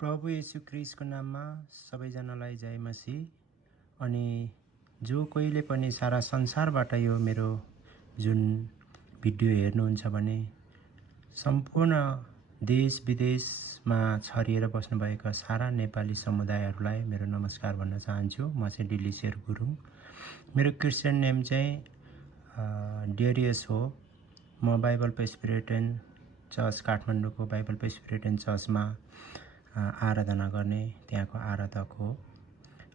प्रभु येशू क्रिस्टको नाममा सबैजनालाई जय मसीह। अनि जो कोहीले पनि सारा संसारबाट यो मेरो जुन भिडियो हेर्नुहुन्छ भने सम्पूर्ण देश विदेशमा छरिएर बस्नुभएका सारा नेपाली समुदायहरूलाई मेरो नमस्कार भन्न चाहन्छु। म चाहिँ डिलिसियर गुरुङ। मेरो क्रिस्चियन नेम चाहिँ डेरियस हो। म बाइबल प्रेस्बिटेरियन चर्च काठमाडौँको बाइबल प्रेस्बिटेरियन चर्चमा आराधना गर्ने त्यहाँको आराधक हो।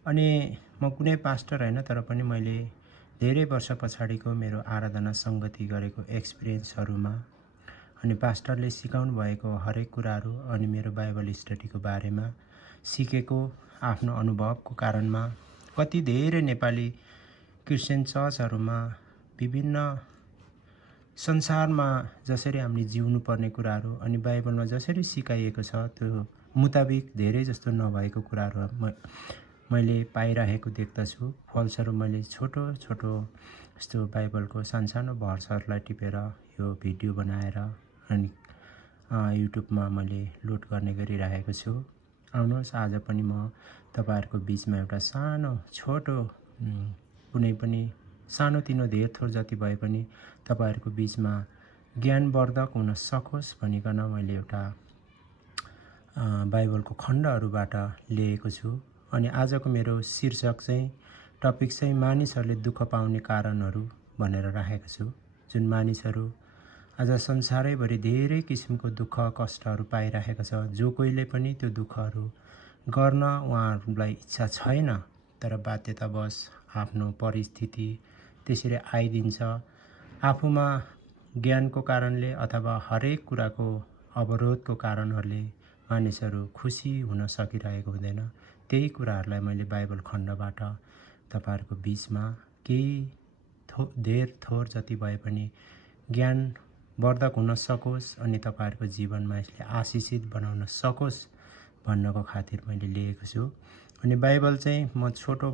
अनि म कुनै पास्टर होइन, तर पनि मैले धेरै वर्ष पछाडिको मेरो आराधना सङ्गति गरेको एक्सपिरियन्सहरूमा अनि पास्टरले सिकाउनु भएको हरेक कुराहरू अनि मेरो बाइबल स्टडीको बारेमा सिकेको आफ्नो अनुभवको कारणमा कति धेरै नेपाली क्रिस्चियन चर्चहरूमा विभिन्न संसारमा जसरी हामीले जिउनु पर्ने कुराहरू अनि बाइबलमा जसरी सिकाइएको छ त्यो मुताबिक धेरै जस्तो नभएको कुराहरू मैले पाइरहेको देख्दछु। फलस्वरूप मैले छोटो छोटो यस्तो बाइबलको सानो भर्सहरूलाई टिपेर यो भिडियो बनाएर अनि युट्युबमा मैले लोड गर्ने गरिरहेको छु। आउनुहोस्, आज पनि म तपाईँहरूको बिचमा एउटा सानो छोटो कुनै पनि सानोतिनो धेर थोर जति भए पनि तपाईँहरूको बिचमा ज्ञानवर्धक हुन सकोस् भनिकन मैले एउटा बाइबलको खण्डहरूबाट लिएको छु। अनि आजको मेरो शीर्षक चाहिँ टपिक चाहिँ मानिसहरूले दुःख पाउने कारणहरू भनेर राखेको छु। जुन मानिसहरू आज संसारैभरि धेरै किसिमको दुःख कष्टहरू पाइरहेको छ, जो कोहीले पनि त्यो दुःखहरू गर्न उहाँहरूलाई इच्छा छैन, तर बाध्यतावश आफ्नो परिस्थिति त्यसरी आइदिन्छ। आफूमा ज्ञानको कारणले अथवा हरेक कुराको अवरोधको कारणहरूले मानिसहरू खुसी हुन सकिरहेको हुँदैन। त्यही कुराहरूलाई मैले बाइबल खण्डबाट तपाईँहरूको बिचमा केही धेर थोर जति भए पनि ज्ञानवर्धक हुन सकोस् अनि तपाईँहरूको जीवनमा यसले आशिषित बनाउन सकोस् भन्नको खातिर मैले लिएको छु। अनि बाइबल चाहिँ म छोटो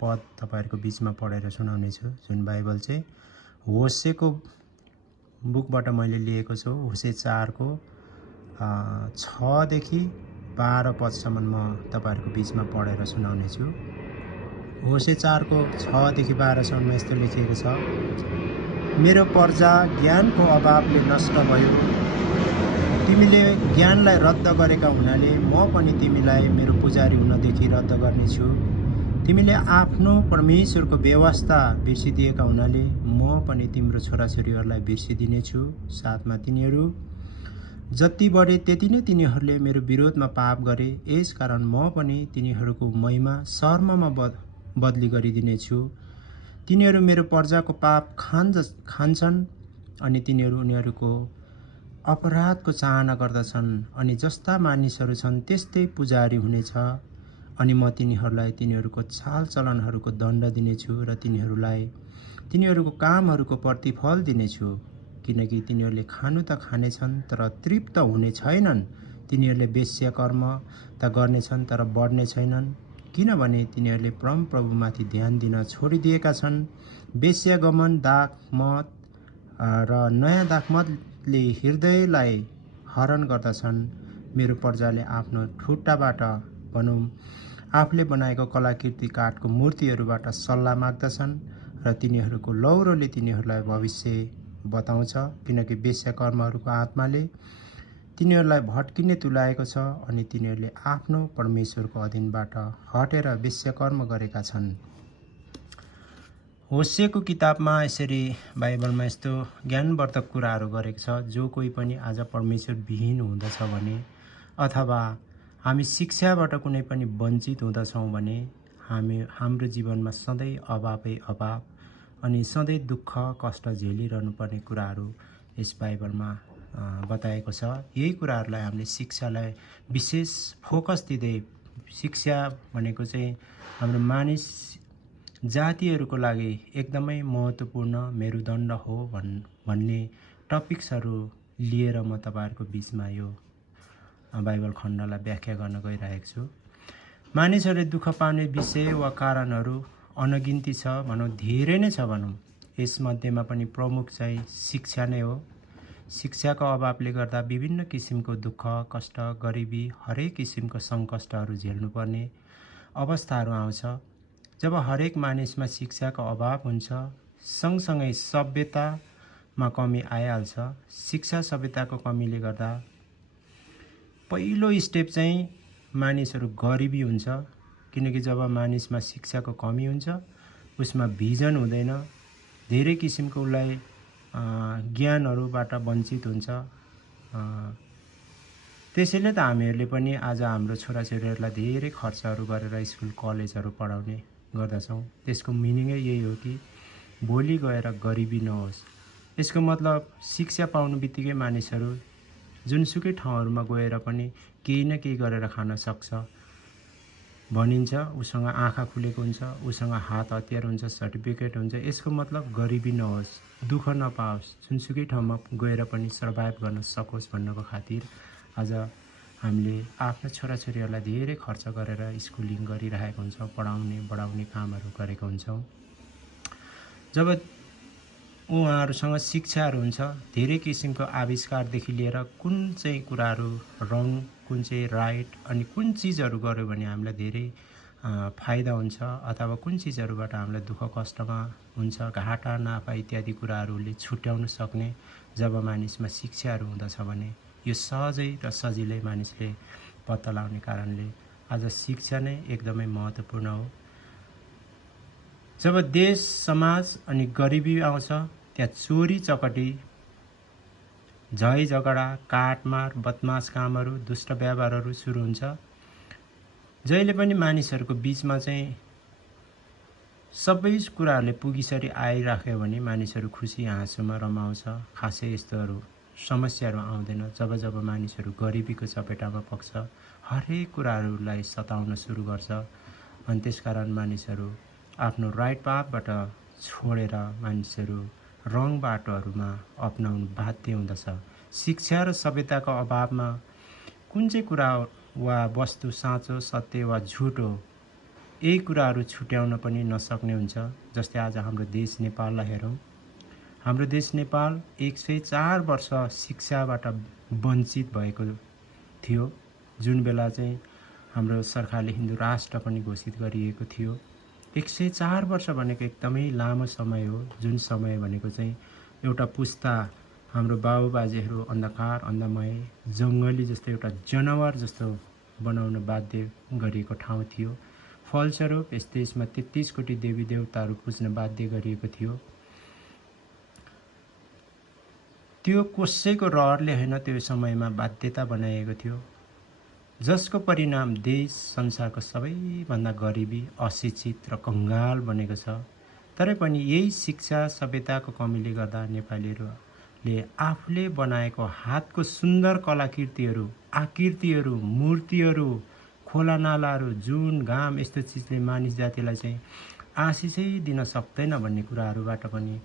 पद तपाईँहरूको बिचमा पढेर सुनाउने छु। जुन बाइबल चाहिँ होसेको बुकबाट मैले लिएको छु। होसे 4को 6 देखि 12 पदसम्म म तपाईँहरूको बिचमा पढेर सुनाउने छु। होसे 4को 6 देखि 12सम्म यस्तो लेखिएको छ। मेरो प्रजा ज्ञानको अभावले नष्ट भयो। तिमीले ज्ञानलाई रद्द गरेका हुनाले म पनि तिमीलाई मेरो पुजारी हुनदेखि रद्द गर्नेछु। तिमीले आफ्नो परमेश्वरको व्यवस्था बिर्सिदिएका हुनाले म पनि तिम्रो छोराछोरीहरूलाई बिर्सिदिनेछु। साथमा तिनीहरू जति बढे त्यति नै तिनीहरूले मेरो विरोधमा पाप गरे, यसकारण म पनि तिनीहरूको महिमा शर्ममा बदली गरिदिनेछु। तिनीहरू मेरो प्रजाको पाप खान्छन् अनि तिनीहरू उनीहरूको अपराधको चाहना गर्दछन्, अनि जस्ता मानिसहरू छन् त्यस्तै पुजारी हुनेछ। अनि म तिनीहरूलाई तिनीहरूको चालचलनहरूको दण्ड दिनेछु र तिनीहरूलाई तिनीहरूको कामहरूको प्रतिफल दिनेछु। किनकि तिनीहरूले खानु त खानेछन् तर तृप्त हुने छैनन्। तिनीहरूले वेश्याकर्म त गर्नेछन् तर बढ्ने छैनन्, किनभने तिनीहरूले परमप्रभुमाथि ध्यान दिन छोडिदिएका छन्। वेश्यागमन, दाखमत र नयाँ दाखमतले हृदयलाई हरण गर्दछन्। मेरो प्रजाले आफ्नो खुट्टाबाट भनौँ आफूले बनाएको कलाकृति काठको मूर्तिहरूबाट सल्लाह माग्दछन् र तिनीहरूको लौरोले तिनीहरूलाई भविष्य बताउँछ। किनकि वेश्याकर्महरूको आत्माले तिनीहरूलाई भट्किने तुल्याएको छ अनि तिनीहरूले आफ्नो परमेश्वरको अधीनबाट हटेर वेश्याकर्म गरेका छन्। होसेको किताबमा यसरी बाइबलमा यस्तो ज्ञानवर्धक कुराहरू गरेको छ। जो कोही पनि आज परमेश्वर विहीन हुँदछ भने अथवा हामी शिक्षाबाट कुनै पनि वञ्चित हुँदछौँ भने हाम्रो जीवनमा सधैँ अभावै अभाव अनि सधैँ दुःख कष्ट झेलिरहनु पर्ने कुराहरू यस बाइबलमा बताएको छ। यही कुराहरूलाई हामीले शिक्षालाई विशेष फोकस दिँदै, शिक्षा भनेको चाहिँ हाम्रो मानिस जातिहरूको लागि एकदमै महत्त्वपूर्ण मेरुदण्ड हो भन्ने टपिक्सहरू लिएर म तपाईँहरूको बिचमा यो बाइबल खण्डलाई व्याख्या गर्न गइरहेको छु। मानिसहरूले दुःख पाउने विषय वा कारणहरू अनगिन्ती छ भनौँ, धेरै नै छ भनौँ। यसमध्येमा पनि प्रमुख चाहिँ शिक्षा नै हो। शिक्षाको अभावले गर्दा विभिन्न किसिमको दुःख, कष्ट, गरिबी, हरेक किसिमको सङ्कष्टहरू झेल्नुपर्ने अवस्थाहरू आउँछ। जब हरेक मानिसमा शिक्षाको अभाव हुन्छ, सँगसँगै सभ्यतामा कमी आइहाल्छ। शिक्षा सभ्यताको कमीले गर्दा पहिलो स्टेप चाहिँ मानिसहरू गरिबी हुन्छ, किनकि जब मानिसमा शिक्षाको कमी हुन्छ, उसमा भिजन हुँदैन, धेरै किसिमको उसलाई ज्ञानहरूबाट वञ्चित हुन्छ। त्यसैले त हामीहरूले पनि आज हाम्रो छोराछोरीहरूलाई धेरै खर्चहरू गरेर स्कुल कलेजहरू पढाउने गर्दछौँ। त्यसको मिनिङै यही हो कि भोलि गएर गरिबी नहोस्। यसको मतलब शिक्षा पाउनु बित्तिकै मानिसहरू जुनसुकै ठाउँहरूमा गएर पनि केही न केही गरेर खान सक्छ भनिन्छ। उसँग आँखा खुलेको हुन्छ, उसँग हात हतियार हुन्छ, सर्टिफिकेट हुन्छ। यसको मतलब गरिबी नहोस्, दुःख नपाओस्, जुनसुकै ठाउँमा गएर पनि सर्भाइभ गर्न सकोस् भन्नको खातिर आज हामीले आफ्नो छोराछोरीहरूलाई धेरै खर्च गरेर स्कुलिङ गरिरहेको हुन्छौँ, पढाउने बढाउने कामहरू गरेको हुन्छौँ। जब उहाँहरूसँग शिक्षाहरू हुन्छ, धेरै किसिमको आविष्कारदेखि लिएर कुन चाहिँ कुराहरू रङ, कुन चाहिँ राइट, अनि कुन चिजहरू गर्यो भने हामीलाई धेरै फाइदा हुन्छ अथवा कुन चिजहरूबाट हामीलाई दुःख कष्टमा हुन्छ, घाटा नाफा इत्यादि कुराहरूले छुट्याउन सक्ने जब मानिसमा शिक्षाहरू हुँदछ भने यो सहजै र सजिलै मानिसले पत्ता लगाउने कारणले आज शिक्षा नै एकदमै महत्त्वपूर्ण हो। जब देश, समाज अनि गरिबी आउँछ, त्यहाँ चोरी चकटी, झै झगडा, काटमार, बदमास कामहरू, दुष्ट व्यवहारहरू सुरु हुन्छ। जहिले पनि मानिसहरूको बिचमा चाहिँ सबै कुराहरूले पुगिसरी आइराख्यो भने मानिसहरू खुसी हाँसोमा रमाउँछ। खासै यस्तोहरू समस्याहरू आउँदैन। जब जब मानिसहरू गरिबीको चपेटामा पर्छ, हरेक कुराहरूलाई सताउन सुरु गर्छ। अनि त्यसकारण मानिसहरू आफ्नो राइट पाथबाट छोडेर मानिसहरू रङ बाटोहरूमा अपनाउनु बाध्य हुँदछ। शिक्षा र सभ्यताको अभावमा कुन चाहिँ कुरा वा वस्तु साँचो, सत्य वा झुट हो, यही कुराहरू छुट्याउन पनि नसक्ने हुन्छ। जस्तै आज हाम्रो देश नेपाललाई हेरौँ। हाम्रो देश नेपाल 104 वर्ष शिक्षाबाट वञ्चित भएको थियो, जुन बेला चाहिँ हाम्रो सरकारले हिन्दू राष्ट्र पनि घोषित गरिएको थियो। 104 वर्ष भनेको एकदमै लामो समय हो, जुन समय भनेको चाहिँ एउटा पुस्ता हाम्रो बाबुबाजेहरू अन्धकार, अन्धमय, जङ्गली जस्तो एउटा जनावर जस्तो बनाउन बाध्य गरिएको ठाउँ थियो। फलस्वरूप यस देशमा 33 कोटी देवी देवताहरू पुज्न बाध्य गरिएको थियो। त्यो कसैको रहरले होइन, त्यो समयमा बाध्यता बनाइएको थियो, जसको परिणाम देश संसारको सबैभन्दा गरिबी, अशिक्षित र कङ्गाल बनेको छ। तरै पनि यही शिक्षा सभ्यताको कमीले गर्दा नेपालीहरूले आफूले बनाएको हातको सुन्दर कलाकृतिहरू, आकृतिहरू, मूर्तिहरू, खोला नालाहरू, जुन घाम यस्तो चिजले मानिस जातिलाई चाहिँ आशिषै दिन सक्दैन भन्ने कुराहरूबाट पनि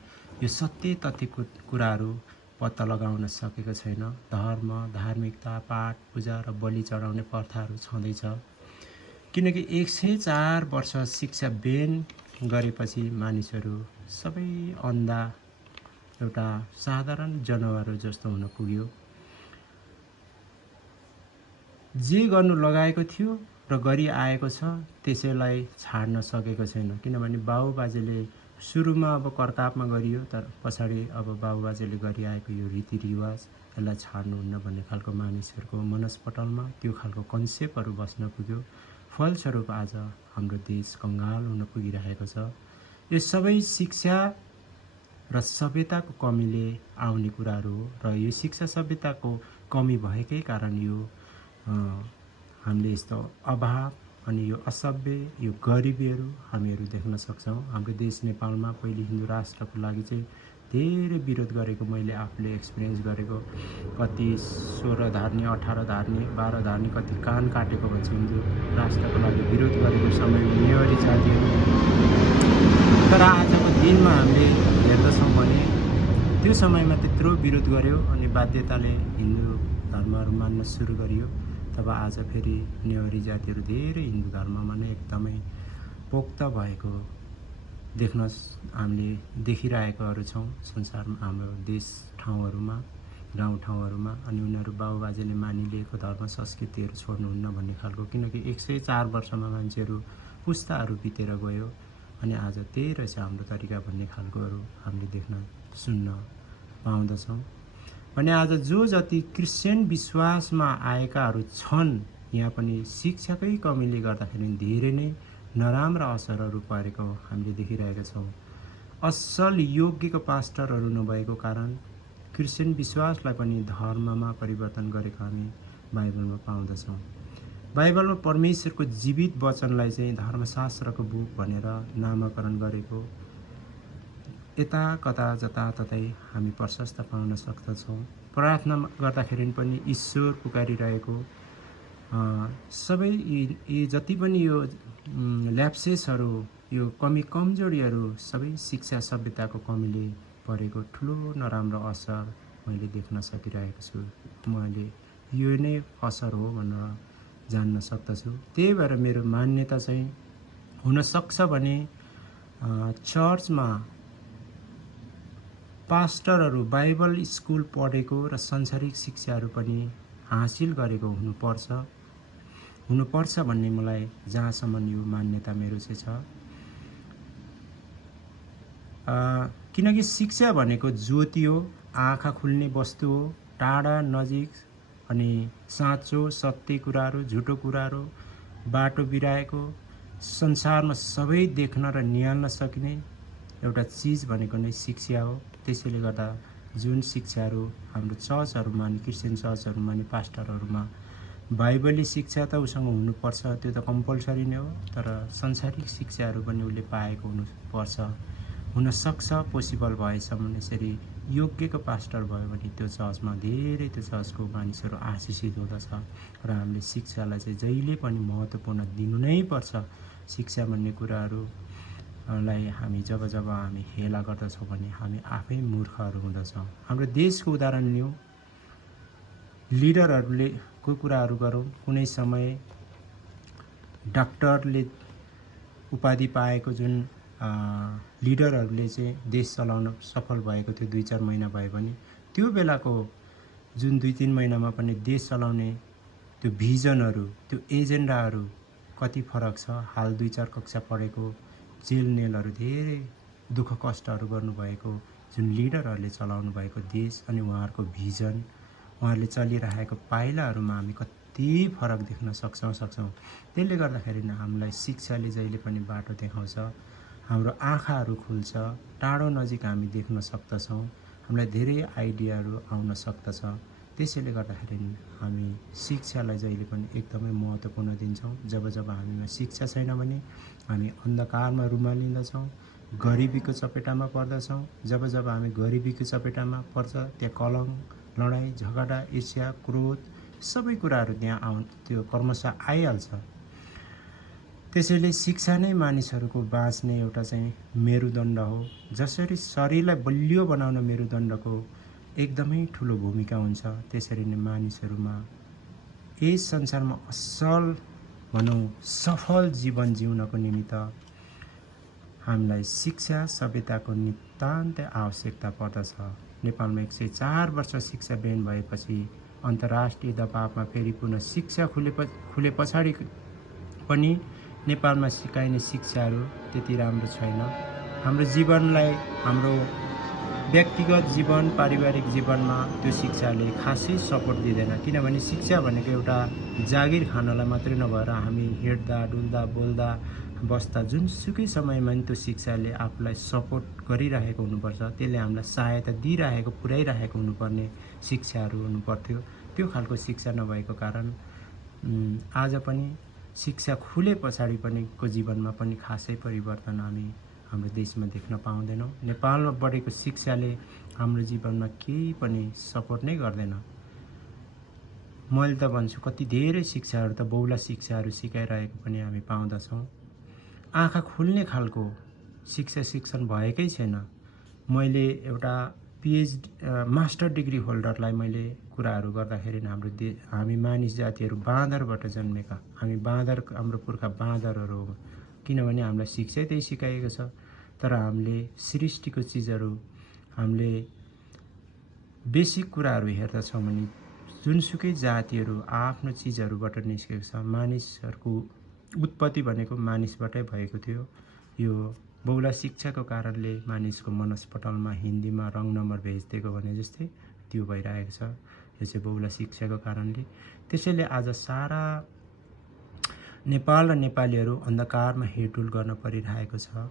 यो सत्य तथ्यको कुराहरू पत्ता लगाउन सकेको छैन। धर्म, धार्मिकता, पाठ, पूजा र बलि चढाउने प्रथाहरू छँदैछ। किनकि 104 वर्ष शिक्षा बेन गरेपछि मानिसहरू सबै अन्धा, एउटा साधारण जनावर जस्तो हुन पुग्यो। जे गर्नु लगाएको थियो र गरिआएको छ, त्यसैलाई छाड्न सकेको छैन। किनभने बाबुबाजेले सुरुमा अब करतापमा गरियो, तर पछाडि अब बाबुबाजेले गरिआएको यो रीतिरिवाज, यसलाई छाड्नुहुन्न भन्ने खालको मानिसहरूको मनस्पटलमा त्यो खालको कन्सेप्टहरू बस्न पुग्यो। फलस्वरूप आज हाम्रो देश कङ्गाल हुन पुगिरहेको छ। यो सबै शिक्षा र सभ्यताको कमीले आउने कुराहरू हो र यो शिक्षा सभ्यताको कमी भएकै कारण यो हामीले यस्तो अभाव अनि यो असभ्य, यो गरिबीहरू हामीहरू देख्न सक्छौँ। हाम्रो देश नेपालमा पहिले हिन्दू राष्ट्रको लागि चाहिँ धेरै विरोध गरेको मैले आफूले एक्सपिरियन्स गरेको। कति 16 धार्ने, 18 धार्ने, 12 धार्ने, कति कान काटेको भन्छ हिन्दू राष्ट्रको लागि विरोध गरेको समयमा नेवारी जातिहरू। तर आजको दिनमा हामीले हेर्दछौँ भने त्यो समयमा त्यत्रो विरोध गर्यो अनि बाध्यताले हिन्दू धर्महरू मान्न सुरु गरियो। तब आज फेरि नेवारी जातिहरू धेरै हिन्दू धर्ममा नै एकदमै पोख्त भएको देख्न हामीले देखिरहेकाहरू छौँ संसारमा, हाम्रो देश ठाउँहरूमा। गाउँठाउँहरूमा। अनि उनीहरू बाबुबाजेले मानिलिएको धर्म संस्कृतिहरू छोड्नुहुन्न भन्ने खालको, किनकि 104 वर्षमा मान्छेहरू पुस्ताहरू बितेर गयो अनि आज त्यही रहेछ हाम्रो तरिका भन्ने खालकोहरू हामीले देख्न सुन्न पाउँदछौँ। भने आज जो जति क्रिस्चियन विश्वासमा आएकाहरू छन्, यहाँ पनि शिक्षाकै कमीले गर्दाखेरि धेरै नै नराम्रा असरहरू परेको हामीले देखिरहेका छौँ। असल योग्यको पास्टरहरू नभएको कारण क्रिस्चियन विश्वासलाई पनि धर्ममा परिवर्तन गरेको हामी बाइबलमा पाउँदछौँ। बाइबलमा परमेश्वरको जीवित वचनलाई चाहिँ धर्मशास्त्रको बुक भनेर नामाकरण गरेको यता कता जताततै हामी प्रशस्त पाउन सक्दछौँ। प्रार्थना गर्दाखेरि पनि ईश्वर पुकारिरहेको सबै यी जति पनि यो ल्याप्सेसहरू, यो कमजोरीहरू सबै शिक्षा सभ्यताको कमीले परेको ठुलो नराम्रो असर मैले देख्न सकिरहेको छु। मैले यो नै असर हो भनेर जान्न सक्दछु। त्यही भएर मेरो मान्यता चाहिँ हुनसक्छ भने चर्चमा पास्टरहरू बाइबल स्कुल पढेको र सांसारिक शिक्षाहरू पनि हासिल गरेको हुनुपर्छ भन्ने मलाई जहाँसम्म यो मान्यता मेरो चाहिँ छ। किनकि शिक्षा भनेको ज्योति हो, आँखा खुल्ने वस्तु हो। टाढा नजिक अनि साँचो सत्य कुराहरू, झुटो कुराहरू, बाटो बिराएको संसारमा सबै देख्न र निहाल्न सकिने एउटा चिज भनेको नै शिक्षा हो। त्यसैले गर्दा जुन शिक्षाहरू हाम्रो चर्चहरूमा नि क्रिस्चियन चर्चहरूमा नि पास्टरहरूमा बाइबली शिक्षा त उसँग हुनुपर्छ, त्यो त कम्पलसरी नै हो। तर सांसारिक शिक्षाहरू पनि उसले पाएको हुनुपर्छ। हुनसक्छ पोसिबल भएसम्म यसरी योग्यको पास्टर भयो भने त्यो चर्चमा धेरै त्यो चर्चको मानिसहरू आशिषित हुँदछ। र हामीले शिक्षालाई चाहिँ जहिले पनि महत्त्वपूर्ण दिनु नै पर्छ। शिक्षा भन्ने कुराहरूलाई हामी जब हामी हेला गर्दछौँ भने हामी आफै मूर्खहरू हुँदछौँ। हाम्रो देशको उदाहरण लिउँ, लिडरहरूले को कुराहरू गरौँ। कुनै समय डाक्टरले उपाधि पाएको जुन लिडरहरूले चाहिँ देश चलाउन सफल भएको थियो 2-4 महिना भयो भने त्यो बेलाको जुन 2-3 महिनामा पनि देश चलाउने त्यो भिजनहरू, त्यो एजेन्डाहरू कति फरक छ। हाल 2-4 कक्षा पढेको जेल नेलहरू धेरै दुःख कष्टहरू गर्नुभएको जुन लिडरहरूले चलाउनु भएको देश अनि उहाँहरूको भिजन, उहाँहरूले चलिरहेको पाइलाहरूमा हामी कति फरक देख्न सक्छौँ। त्यसले गर्दाखेरि हामीलाई शिक्षाले जहिले पनि बाटो देखाउँछ। हाम्रो आँखाहरू खुल्छ, टाढो नजिक हामी देख्न सक्दछौँ, हामीलाई धेरै आइडियाहरू आउन सक्दछ। त्यसैले गर्दाखेरि हामी शिक्षालाई जहिले पनि एकदमै महत्त्वपूर्ण दिन्छौँ। जब हामीमा शिक्षा छैन भने हामी अन्धकारमा रुमालिँदछौँ, गरिबीको चपेटामा पर्दछौँ। जब हामी गरिबीको चपेटामा पर्छ त्यहाँ कलङ्क, लडाइँ झगडा, ईर्ष्या, क्रोध सबै कुराहरू त्यहाँ त्यो क्रमशः आइहाल्छ। त्यसैले शिक्षा नै मानिसहरूको बाँच्ने एउटा चाहिँ मेरुदण्ड हो। जसरी शरीरलाई बलियो बनाउन मेरुदण्डको एकदमै ठुलो भूमिका हुन्छ, त्यसरी नै मानिसहरूमा यस संसारमा असल भनौँ सफल जीवन जिउनको निमित्त हामीलाई शिक्षा सभ्यताको नितान्तै आवश्यकता पर्दछ। नेपालमा 104 वर्ष शिक्षा बैन भएपछि अन्तर्राष्ट्रिय दबावमा फेरि पुनः शिक्षा खुले पछाडि पनि नेपालमा सिकाइने शिक्षाहरू त्यति राम्रो छैन। हाम्रो जीवनलाई, हाम्रो व्यक्तिगत जीवन, पारिवारिक जीवनमा त्यो शिक्षाले खासै सपोर्ट दिँदैन। किनभने शिक्षा भनेको एउटा जागिर खानलाई मात्रै नभएर हामी हिँड्दा डुल्दा बोल्दा बस्दा जुनसुकै समयमा नि त्यो शिक्षाले आफूलाई सपोर्ट गरिरहेको हुनुपर्छ। त्यसले हामीलाई सहायता दिइरहेको, पुर्याइरहेको हुनुपर्ने शिक्षाहरू हुनुपर्थ्यो। त्यो खालको शिक्षा नभएको कारण आज पनि शिक्षा खुले पछाडि पनि को जीवनमा पनि खासै परिवर्तन हामी हाम्रो देशमा देख्न पाउँदैनौँ। नेपालमा बढेको शिक्षाले हाम्रो जीवनमा केही पनि सपोर्ट नै गर्दैन। मैले त भन्छु कति धेरै शिक्षाहरू त बहुला शिक्षाहरू सिकाइरहेको पनि हामी पाउँदछौँ। आँखा खुल्ने खालको शिक्षण भएकै छैन। मैले एउटा मास्टर डिग्री होल्डरलाई मैले कुराहरू गर्दाखेरि हामी मानिस जातिहरू बाँदरबाट जन्मेका, हाम्रो पुर्खा बाँदरहरू हो। किनभने हामीलाई शिक्षा त्यही सिकाइएको छ। तर हामीले सृष्टिको चिजहरू हामीले बेसिक कुराहरू हेर्दछौँ भने जुनसुकै जातिहरू आफ्नो चिजहरूबाट निस्केको छ। मानिसहरूको उत्पत्ति भनेको मानिसबाटै भएको थियो। यो बहुला शिक्षाको कारणले मानिसको मनस्पटलमा हिन्दीमा रङ नम्बर भेजिदिएको भने जस्तै त्यो भइरहेको छ। यो चाहिँ बहुला शिक्षाको कारणले। त्यसैले आज सारा नेपाल र नेपालीहरू अन्धकारमा हिँडडुल गर्न परिरहेको छ।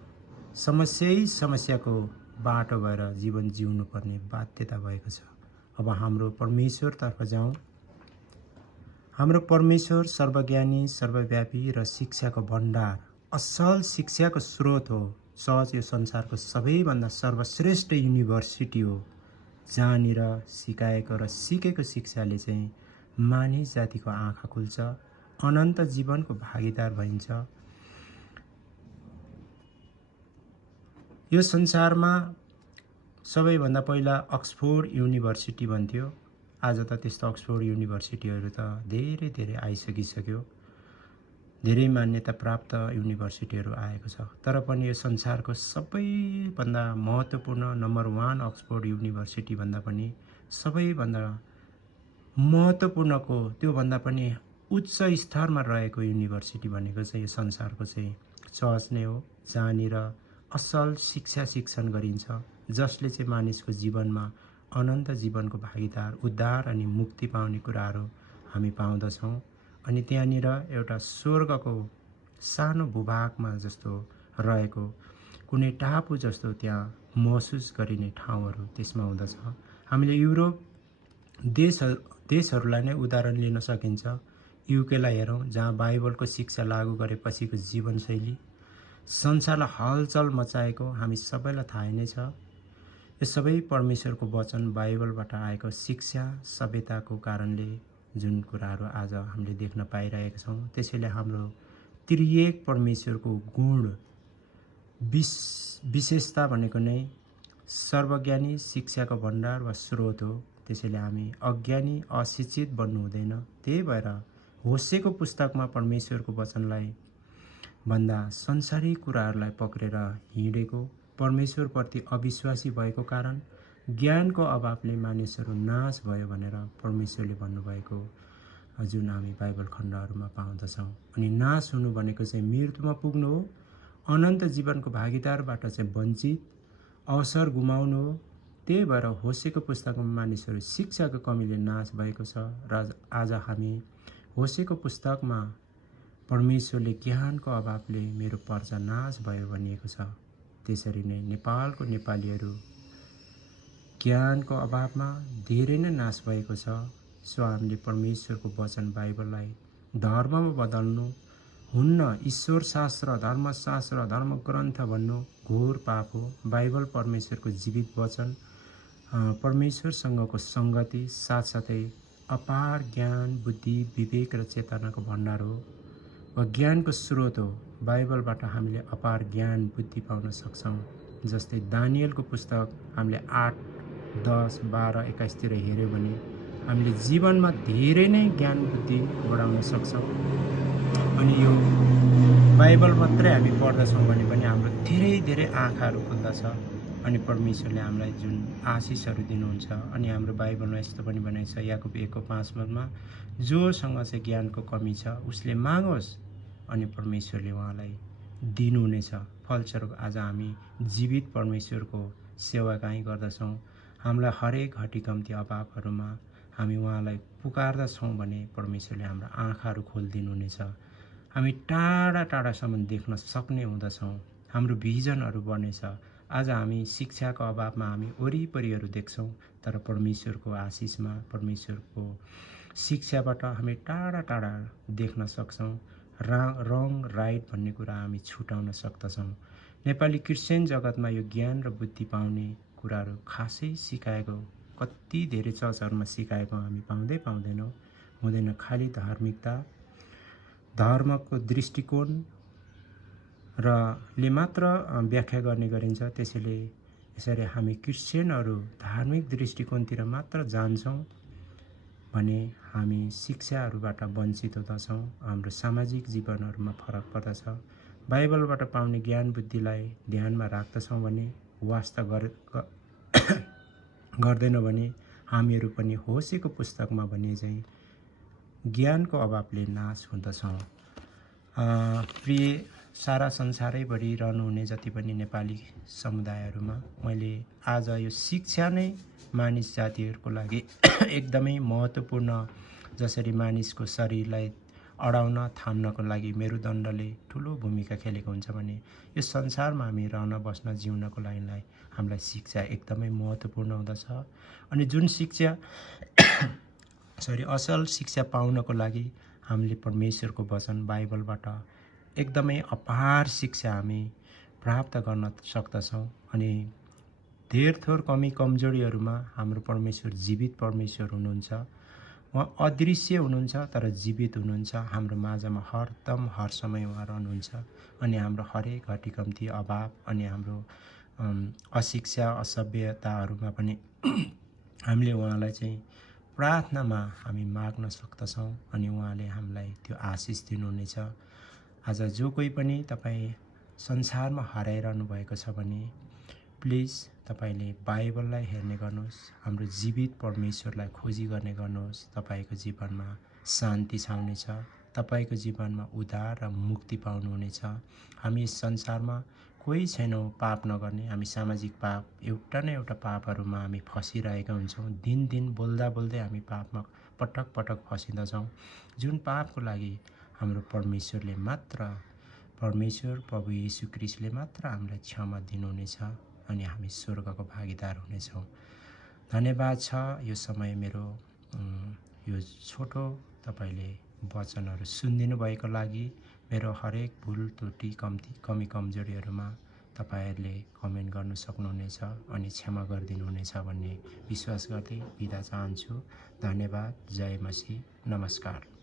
समस्याको बाटो भएर जीवन जिउनुपर्ने बाध्यता भएको छ। अब हाम्रो परमेश्वरतर्फ जाउँ। हाम्रो परमेश्वर सर्वज्ञानी, सर्वव्यापी र शिक्षाको भण्डार, असल शिक्षाको स्रोत हो। चर्च यो संसारको सबैभन्दा सर्वश्रेष्ठ युनिभर्सिटी हो, जहाँनिर सिकाएको र सिकेको शिक्षाले चाहिँ मानिस जातिको आँखा खुल्छ, अनन्त जीवनको भागीदार भइन्छ। यो संसारमा सबैभन्दा पहिला अक्सफोर्ड युनिभर्सिटी भन्थ्यो। आज त त्यस्तो अक्सफोर्ड युनिभर्सिटीहरू त धेरै धेरै आइसकिसक्यो। धेरै मान्यता प्राप्त युनिभर्सिटीहरू आएको छ। तर पनि यो संसारको सबैभन्दा महत्त्वपूर्ण नम्बर 1 अक्सफोर्ड युनिभर्सिटी भन्दा पनि सबैभन्दा महत्त्वपूर्णको त्योभन्दा पनि उच्च स्तरमा रहेको युनिभर्सिटी भनेको चाहिँ यो संसारको चाहिँ चर्च नै हो, जहाँनिर असल शिक्षण गरिन्छ, जसले चाहिँ मानिसको जीवनमा अनन्त जीवनको भागीदार, उद्धार अनि मुक्ति पाउने कुराहरू हामी पाउँदछौँ। अनि त्यहाँनिर एउटा स्वर्गको सानो भूभागमा जस्तो रहेको कुनै टापु जस्तो त्यहाँ महसुस गरिने ठाउँहरू त्यसमा हुँदछ। हामीले युरोप देशहरूलाई नै उदाहरण लिन सकिन्छ। युकेलाई हेरौँ, जहाँ बाइबलको शिक्षा लागू गरेपछिको जीवनशैली संसारलाई हलचल मचाएको हामी सबैलाई थाहै नै छ। यो सबै परमेश्वरको वचन, बाइबलबाट आएको शिक्षा, सभ्यताको कारणले जुन कुराहरू आज हामीले देख्न पाइरहेका छौँ। त्यसैले हाम्रो त्रिएक परमेश्वरको गुण विशेषता भनेको नै सर्वज्ञानी, शिक्षाको भण्डार वा स्रोत हो। त्यसैले हामी अज्ञानी, अशिक्षित बन्नु हुँदैन। त्यही भएर होसेको पुस्तकमा परमेश्वरको वचनलाई भन्दा संसारिक कुराहरूलाई पक्रेर हिँडेको, परमेश्वरप्रति अविश्वासी भएको कारण ज्ञानको अभावले मानिसहरू नाश भयो भनेर परमेश्वरले भन्नुभएको जुन हामी बाइबल खण्डहरूमा पाउँदछौँ। अनि नाश हुनु भनेको चाहिँ मृत्युमा पुग्नु हो, अनन्त जीवनको भागीदारबाट चाहिँ वञ्चित, अवसर गुमाउनु हो। त्यही भएर होसेको पुस्तकमा मानिसहरू शिक्षाको कमीले नाश भएको छ। र आज हामी होसेको पुस्तकमा परमेश्वरले ज्ञानको अभावले मेरो पर्चा नाश भयो भनिएको छ। त्यसरी नै नेपालको नेपालीहरू ज्ञानको अभावमा धेरै नै नाश भएको छ। सो हामीले परमेश्वरको वचन बाइबललाई धर्ममा बदल्नु हुन्न। ईश्वर शास्त्र, धर्मशास्त्र, धर्मग्रन्थ भन्नु घोर पाप हो। बाइबल परमेश्वरको जीवित वचन, परमेश्वरसँगको सङ्गति, साथसाथै अपार ज्ञान, बुद्धि, विवेक र चेतनाको भण्डार हो वा ज्ञानको स्रोत हो। बाइबलबाट हामीले अपार ज्ञान, बुद्धि पाउन सक्छौँ। जस्तै दानियलको पुस्तक हामीले 8, 10, 12, 21 हेऱ्यौँ भने हामीले जीवनमा धेरै नै ज्ञान, बुद्धि बढाउन सक्छौँ। अनि यो बाइबल मात्रै हामी पढ्दछौँ भने पनि हाम्रो धेरै धेरै आँखाहरू खुल्दछ। अनि परमेश्वरले हामीलाई जुन आशिषहरू दिनुहुन्छ। अनि हाम्रो बाइबलमा यस्तो पनि भनेको छ, याकुब 1:5 जोसँग चाहिँ ज्ञानको कमी छ उसले मागोस् अनि परमेश्वरले उहाँलाई दिनुहुनेछ। फलस्वरूप आज हामी जीवित परमेश्वरको सेवाकाई गर्दछौँ। हामीलाई हरेक घटी कम्ती अभावहरूमा हामी उहाँलाई पुकार्दछौँ भने परमेश्वरले हाम्रो आँखाहरू खोलिदिनुहुनेछ। हामी टाढा टाढासम्म देख्न सक्ने हुँदछौँ। हाम्रो भिजनहरू बढ्नेछ। आज हामी शिक्षाको अभावमा हामी वरिपरिहरू देख्छौँ, तर परमेश्वरको आशिषमा, परमेश्वरको शिक्षाबाट हामी टाढा टाढा देख्न सक्छौँ। रङ राइट भन्ने कुरा हामी छुटाउन सक्दछौँ। नेपाली क्रिस्चियन जगतमा यो ज्ञान र बुद्धि पाउने कुराहरू खासै सिकाएको, कति धेरै चर्चहरूमा सिकाएको हामी पाउँदैनौँ। हुँदैन। खालि धार्मिकता, धर्मको दृष्टिकोण र ले मात्र व्याख्या गर्ने गरिन्छ। त्यसैले यसरी हामी क्रिस्चियनहरू धार्मिक दृष्टिकोणतिर मात्र जान्छौँ भने हामी शिक्षाहरूबाट वञ्चित हुँदछौँ। हाम्रो सामाजिक जीवनहरूमा फरक पर्दछ। बाइबलबाट पाउने ज्ञान बुद्धिलाई ध्यानमा राख्दछौँ भने, वास्ता गर्दैनौँ भने हामीहरू पनि होसेको पुस्तकमा भने चाहिँ ज्ञानको अभावले नाश हुँदछौँ। प्रिय सारा संसारैभरि रहनुहुने जति पनि नेपाली समुदायहरूमा मैले आज यो शिक्षा नै मानिस जातिहरूको लागि एकदमै महत्त्वपूर्ण, जसरी मानिसको शरीरलाई अडाउन थाम्नको लागि मेरुदण्डले ठुलो भूमिका खेलेको हुन्छ भने यो संसारमा हामी रहन बस्न जिउनको लागि हामीलाई शिक्षा एकदमै महत्त्वपूर्ण हुँदछ। अनि जुन शिक्षा असल शिक्षा पाउनको लागि हामीले परमेश्वरको वचन बाइबलबाट एकदमै अपार शिक्षा हामी प्राप्त गर्न सक्दछौँ। अनि धेर थोर कमी कमजोरीहरूमा हाम्रो परमेश्वर जीवित परमेश्वर हुनुहुन्छ। उहाँ अदृश्य हुनुहुन्छ तर जीवित हुनुहुन्छ। हाम्रो माझमा हरदम हर समय उहाँ रहनुहुन्छ। अनि हाम्रो हरेक घटी कम्ती अभाव अनि हाम्रो अशिक्षा असभ्यताहरूमा पनि हामीले उहाँलाई चाहिँ प्रार्थनामा हामी माग्न सक्दछौँ अनि उहाँले हामीलाई त्यो आशिष दिनुहुनेछ। आज जो कोही पनि तपाईँ संसारमा हराइरहनु भएको छ भने प्लिज तपाईले बाइबललाई हेर्ने गर्नुहोस्, हाम्रो जीवित परमेश्वरलाई खोजी गर्ने गर्नुहोस्। तपाईँको जीवनमा शान्ति छाउनेछ, तपाईँको जीवनमा उद्धार र मुक्ति पाउनुहुनेछ। हामी यस संसारमा कोही छैनौँ पाप नगर्ने। हामी सामाजिक पाप एउटा न एउटा पापहरूमा हामी फसिरहेका हुन्छौँ। दिन बोल्दा बोल्दै हामी पापमा पटक पटक फसिँदछौँ, जुन पापको लागि हाम्रो परमेश्वरले मात्र, परमेश्वर प्रभु येशू ख्रीष्टले मात्र हामीलाई क्षमा दिनुहुनेछ अनि हामी स्वर्गको भागीदार हुनेछौँ। धन्यवाद छ यो समय मेरो यो छोटो तपाईँले वचनहरू सुनिदिनु भएको लागि। मेरो हरेक भुल त्रुटि कमी कमजोरीहरूमा तपाईँहरूले कमेन्ट गर्नु सक्नुहुनेछ अनि क्षमा गरिदिनुहुनेछ भन्ने विश्वास गर्दै बिदा चाहन्छु। धन्यवाद। जय मसीह। नमस्कार।